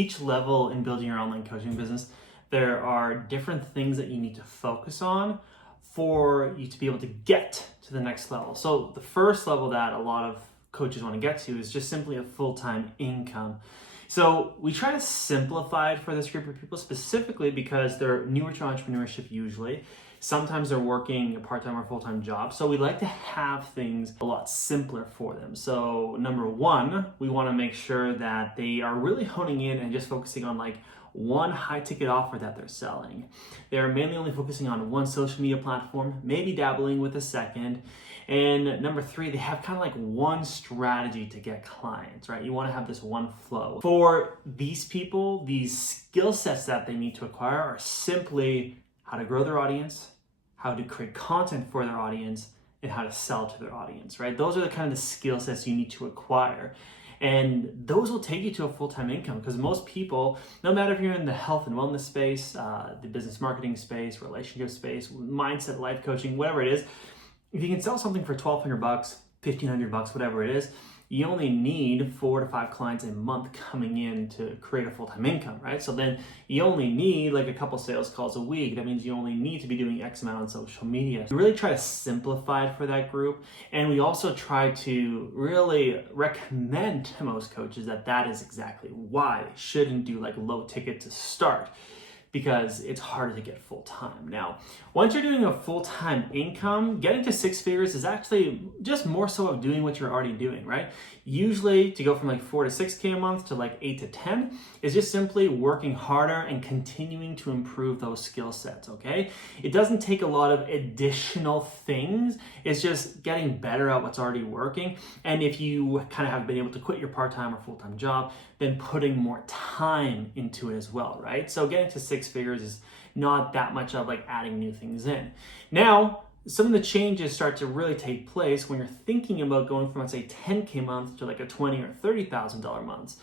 each level in building your online coaching business, there are different things that you need to focus on for you to be able to get to the next level. So the first level that a lot of coaches want to get to is just simply a full-time income. So we try to simplify it for this group of people, specifically because they're newer to entrepreneurship usually. Sometimes they're working a part-time or full-time job. So we like to have things a lot simpler for them. So number one, we want to make sure that they are really honing in and just focusing on like one high-ticket offer that they're selling. They're mainly only focusing on one social media platform, maybe dabbling with a second. And number three, they have kind of like one strategy to get clients, right? You want to have this one flow. For these people, these skill sets that they need to acquire are simply how to grow their audience, how to create content for their audience, and how to sell to their audience, right? Those are the kind of the skill sets you need to acquire. And those will take you to a full-time income, because most people, no matter if you're in the health and wellness space, the business marketing space, relationship space, mindset, life coaching, whatever it is, if you can sell something for $1,200, $1,500, whatever it is, you only need 4 to 5 clients a month coming in to create a full-time income, right? So then you only need like a couple sales calls a week. That means you only need to be doing X amount on social media. We really try to simplify it for that group. And we also try to really recommend to most coaches that that is exactly why they shouldn't do like low ticket to start, because it's harder to get full-time. Now, once you're doing a full-time income, getting to 6 figures is actually just more so of doing what you're already doing, right? Usually to go from like 4 to 6K a month to like 8 to 10 is just simply working harder and continuing to improve those skill sets, okay? It doesn't take a lot of additional things. It's just getting better at what's already working. And if you kind of have been able to quit your part-time or full-time job, then putting more time into it as well, right? So getting to 6 figures is not that much of like adding new things in. Now, some of the changes start to really take place when you're thinking about going from, let's say, 10K month to like a $20,000 or $30,000 month.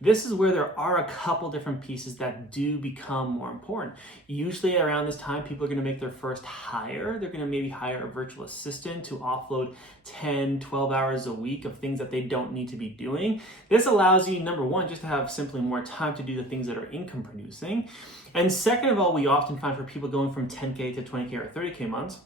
This is where there are a couple different pieces that do become more important. Usually around this time, people are going to make their first hire. They're going to maybe hire a virtual assistant to offload 10, 12 hours a week of things that they don't need to be doing. This allows you, number one, just to have simply more time to do the things that are income producing. And second of all, we often find for people going from 10K to 20K or 30K months,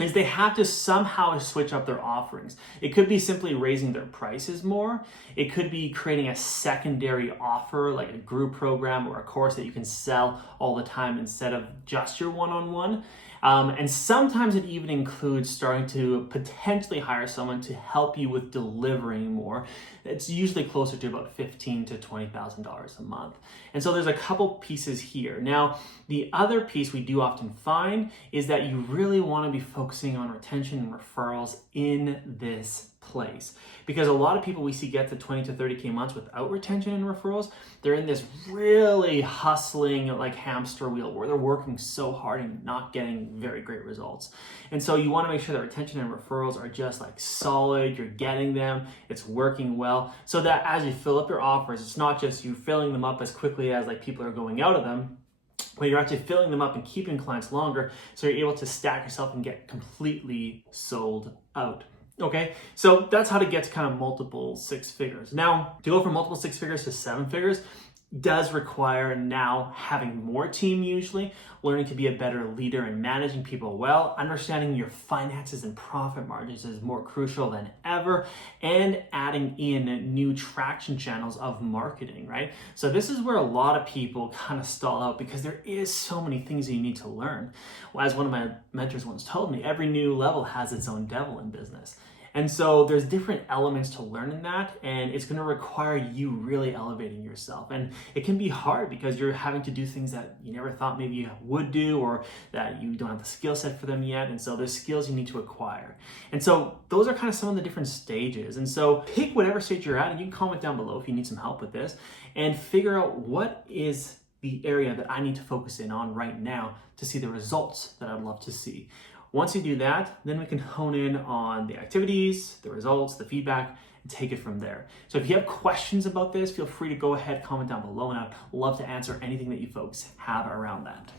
is they have to somehow switch up their offerings. It could be simply raising their prices more. It could be creating a secondary offer, like a group program or a course that you can sell all the time instead of just your one-on-one. And sometimes it even includes starting to potentially hire someone to help you with delivering more. It's usually closer to about $15,000 to $20,000 a month. And so there's a couple pieces here. Now, the other piece we do often find is that you really want to be focusing on retention and referrals in this place, because a lot of people we see get to 20 to 30K months without retention and referrals. They're in this really hustling like hamster wheel where they're working so hard and not getting very great results. And so you want to make sure that retention and referrals are just like solid, you're getting them, it's working well, so that as you fill up your offers, it's not just you filling them up as quickly as like people are going out of them, but you're actually filling them up and keeping clients longer, so you're able to stack yourself and get completely sold out. Okay, so that's how to get to kind of multiple 6 figures. Now, to go from multiple 6 figures to 7 figures does require now having more team usually, learning to be a better leader and managing people well, understanding your finances and profit margins is more crucial than ever, and adding in new traction channels of marketing, right? So this is where a lot of people kind of stall out, because there is so many things that you need to learn. Well, as one of my mentors once told me, every new level has its own devil in business. And so there's different elements to learn in that, and it's going to require you really elevating yourself. And it can be hard because you're having to do things that you never thought maybe you would do, or that you don't have the skill set for them yet. And so there's skills you need to acquire. And so those are kind of some of the different stages. And so pick whatever stage you're at, and you can comment down below if you need some help with this, and figure out what is the area that I need to focus in on right now to see the results that I'd love to see. Once you do that, then we can hone in on the activities, the results, the feedback, and take it from there. So if you have questions about this, feel free to go ahead, comment down below, and I'd love to answer anything that you folks have around that.